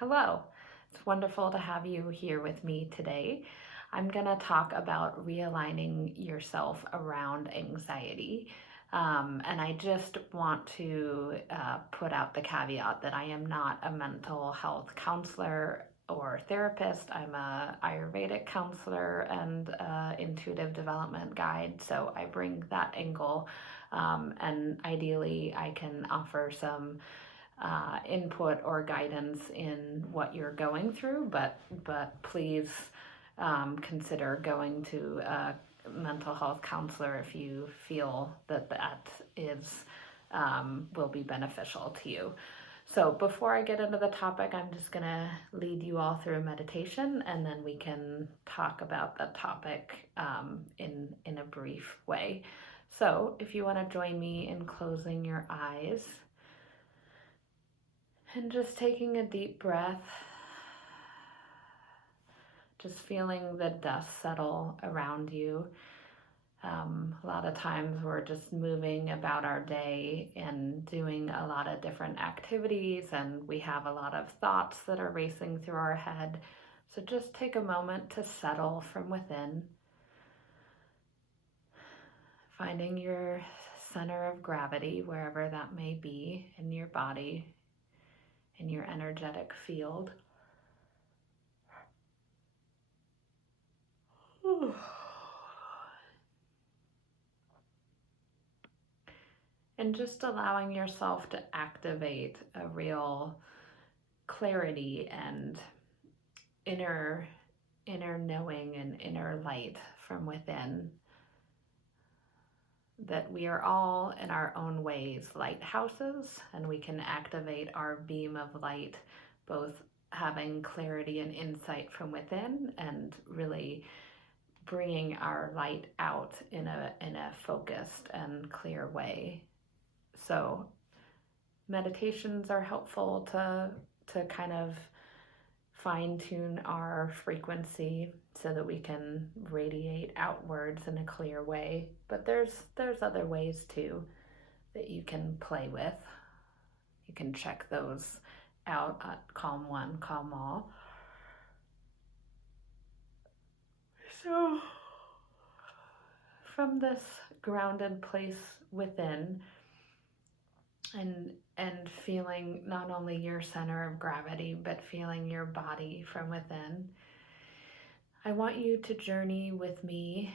Hello, it's wonderful to have you here with me today. I'm going to talk about realigning yourself around anxiety. And I just want to put out the caveat that I am not a mental health counselor or therapist. I'm a Ayurvedic counselor and intuitive development guide. So I bring that angle. And ideally, I can offer some input or guidance in what you're going through, but please consider going to a mental health counselor if you feel that that is will be beneficial to you. So before I get into the topic, I'm just going to lead you all through a meditation, and then we can talk about the topic in a brief way. So if you want to join me in closing your eyes, and just taking a deep breath, just feeling the dust settle around you. A lot of times we're just moving about our day and doing a lot of different activities, and we have a lot of thoughts that are racing through our head. So just take a moment to settle from within, finding your center of gravity, wherever that may be in your body, in your energetic field. And just allowing yourself to activate a real clarity and inner knowing and inner light from within, that we are all in our own ways lighthouses, and we can activate our beam of light, both having clarity and insight from within and really bringing our light out in a focused and clear way. So meditations are helpful to kind of fine tune our frequency so that we can radiate outwards in a clear way. But there's other ways too that you can play with. You can check those out at Calm One, Calm All. So from this grounded place within, and feeling not only your center of gravity, but feeling your body from within, I want you to journey with me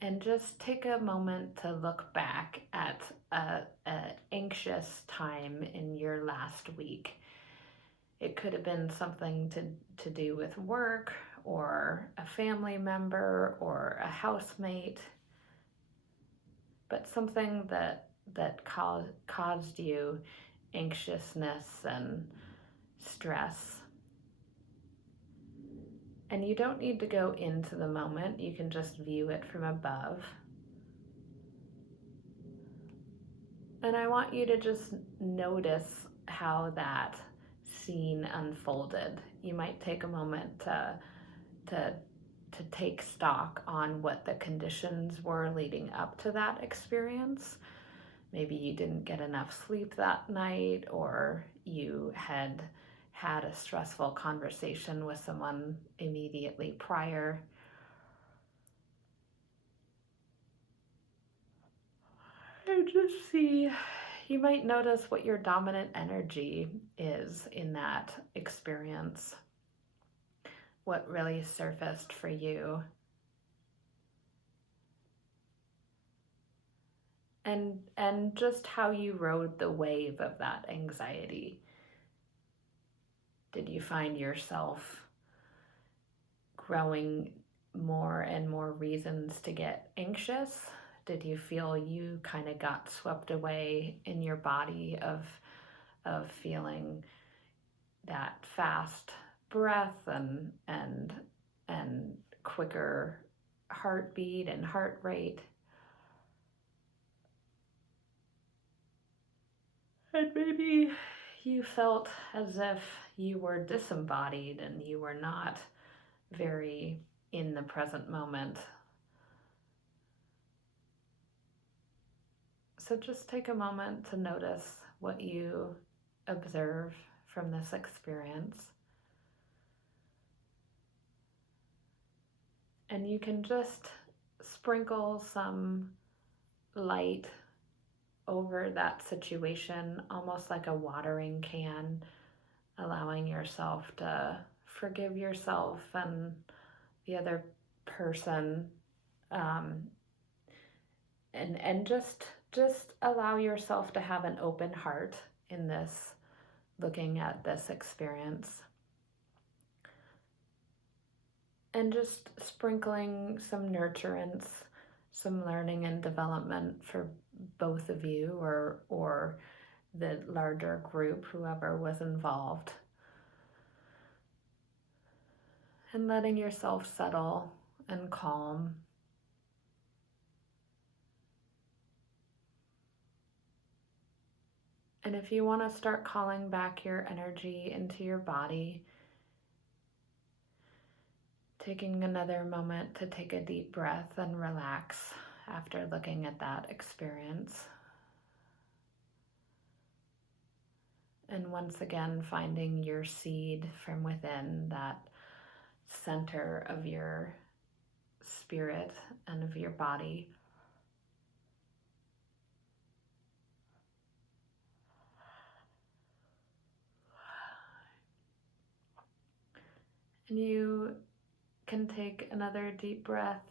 and just take a moment to look back at a anxious time in your last week. It could have been something to do with work or a family member or a housemate, but something that caused you anxiousness and stress. And you don't need to go into the moment, you can just view it from above. And I want you to just notice how that scene unfolded. You might take a moment to take stock on what the conditions were leading up to that experience. Maybe you didn't get enough sleep that night, or you had a stressful conversation with someone immediately prior. And just see, you might notice what your dominant energy is in that experience, what really surfaced for you. And just how you rode the wave of that anxiety. Did you find yourself growing more and more reasons to get anxious? Did you feel you kind of got swept away in your body of feeling that fast breath and quicker heartbeat and heart rate? And maybe you felt as if you were disembodied and you were not very in the present moment. So just take a moment to notice what you observe from this experience. And you can just sprinkle some light over that situation, almost like a watering can, allowing yourself to forgive yourself and the other person, um, and just allow yourself to have an open heart in this, looking at this experience, and just sprinkling some nurturance, some learning and development for both of you, or the larger group, whoever was involved, and letting yourself settle and calm. And if you want to start calling back your energy into your body, taking another moment to take a deep breath and relax after looking at that experience. And once again, finding your seed from within, that center of your spirit and of your body. And you can take another deep breath.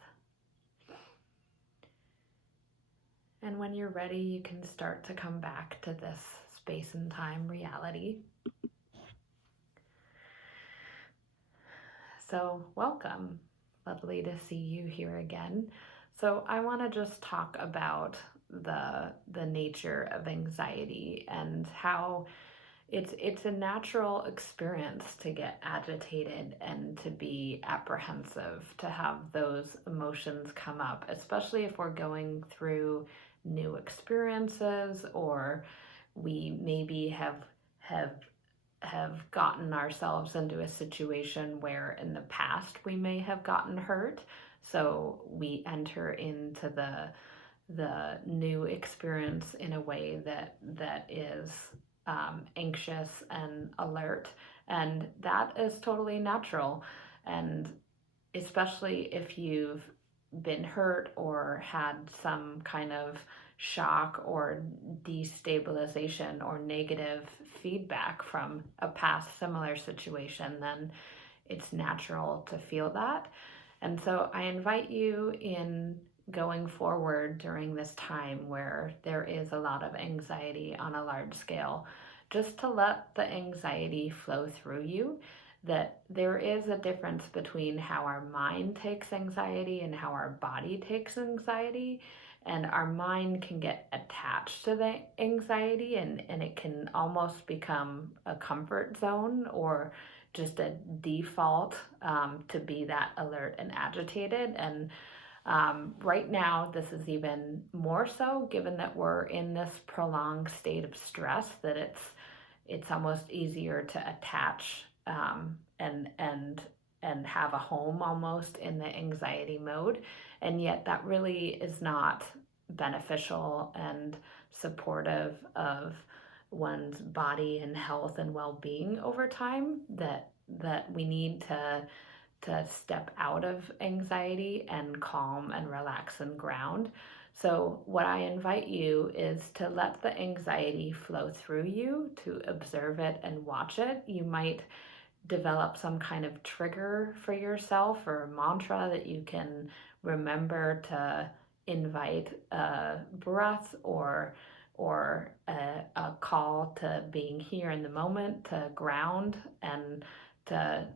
And when you're ready, you can start to come back to this space and time reality. So, welcome. Lovely to see you here again. So, I want to just talk about the nature of anxiety and how it's a natural experience to get agitated and to be apprehensive, to have those emotions come up, especially if we're going through new experiences, or we maybe have gotten ourselves into a situation where in the past we may have gotten hurt. So we enter into the new experience in a way that is anxious and alert, and that is totally natural. And especially if you've been hurt or had some kind of shock or destabilization or negative feedback from a past similar situation, then it's natural to feel that. And so I invite you, in going forward during this time where there is a lot of anxiety on a large scale, just to let the anxiety flow through you. That there is a difference between how our mind takes anxiety and how our body takes anxiety. And our mind can get attached to the anxiety, and it can almost become a comfort zone, or just a default, to be that alert and agitated. And right now, this is even more so, given that we're in this prolonged state of stress, that it's almost easier to attach, and have a home almost in the anxiety mode. And yet that really is not beneficial and supportive of one's body and health and well-being over time. That we need to step out of anxiety and calm and relax and ground. So, what I invite you is to let the anxiety flow through you, to observe it and watch it. You might develop some kind of trigger for yourself, or a mantra that you can remember to invite a breath, or a call to being here in the moment, to ground, and to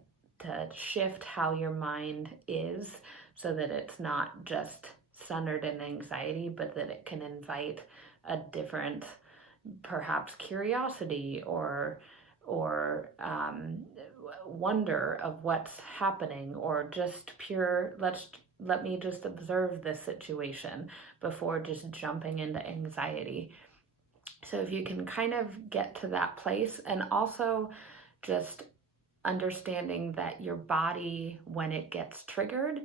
shift how your mind is, so that it's not just centered in anxiety, but that it can invite a different, perhaps curiosity, or wonder of what's happening, or just pure, let me just observe this situation before just jumping into anxiety. So if you can kind of get to that place, and also just understanding that your body, when it gets triggered,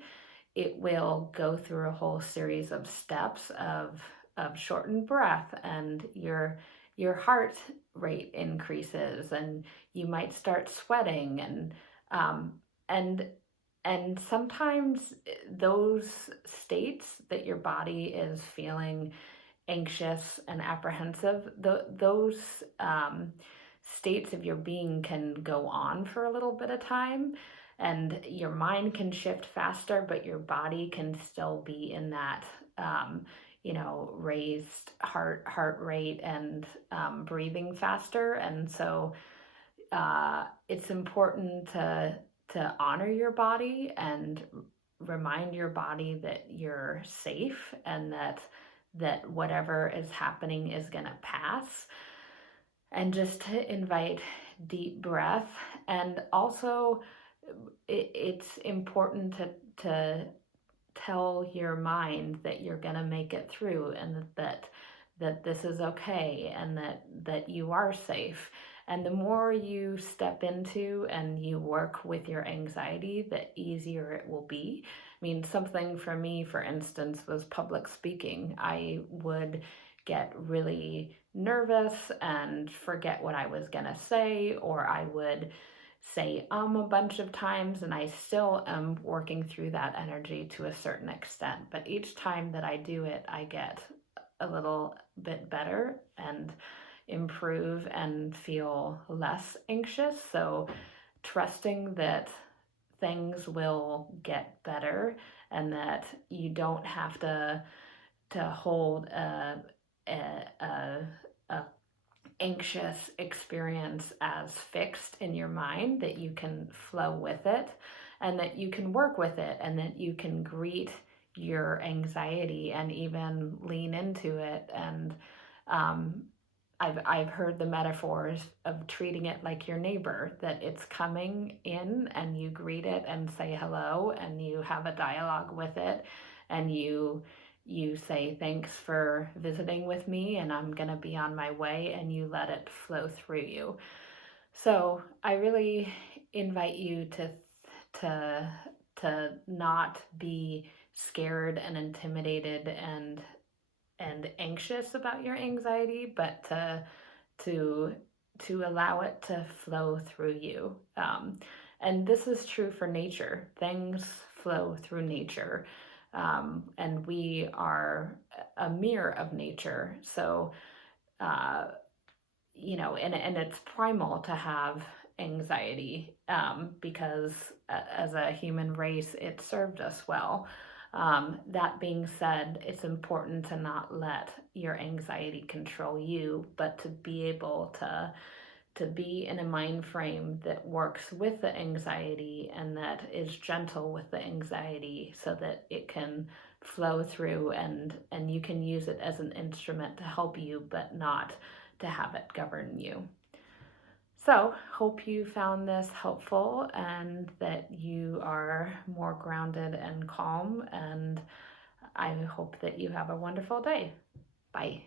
it will go through a whole series of steps of shortened breath, and your heart rate increases, and you might start sweating, and And sometimes those states that your body is feeling anxious and apprehensive, those states of your being can go on for a little bit of time, and your mind can shift faster, but your body can still be in that, um, raised heart rate and breathing faster. And so it's important to honor your body and remind your body that you're safe, and that whatever is happening is going to pass, and just to invite deep breath. And also it's important to tell your mind that you're going to make it through, and that this is okay, and that you are safe. And the more you step into and you work with your anxiety, the easier it will be. I mean, something for me, for instance, was public speaking. I would get really nervous and forget what I was going to say, or I would say a bunch of times, and I still am working through that energy to a certain extent. But each time that I do it, I get a little bit better and improve and feel less anxious. So trusting that things will get better, and that you don't have to hold a anxious experience as fixed in your mind, that you can flow with it, and that you can work with it, and that you can greet your anxiety and even lean into it. And um, I've heard the metaphors of treating it like your neighbor, that it's coming in and you greet it and say hello, and you have a dialogue with it, and you say thanks for visiting with me, and I'm going to be on my way, and you let it flow through you. So I really invite you to to not be scared and intimidated and anxious about your anxiety, but to to allow it to flow through you. And this is true for nature. Things flow through nature, and we are a mirror of nature. So, uh, and it's primal to have anxiety, because as a human race, it served us well. That being said, it's important to not let your anxiety control you, but to be able to be in a mind frame that works with the anxiety and that is gentle with the anxiety, so that it can flow through, and you can use it as an instrument to help you, but not to have it govern you. So, hope you found this helpful and that you are more grounded and calm, and I hope that you have a wonderful day. Bye.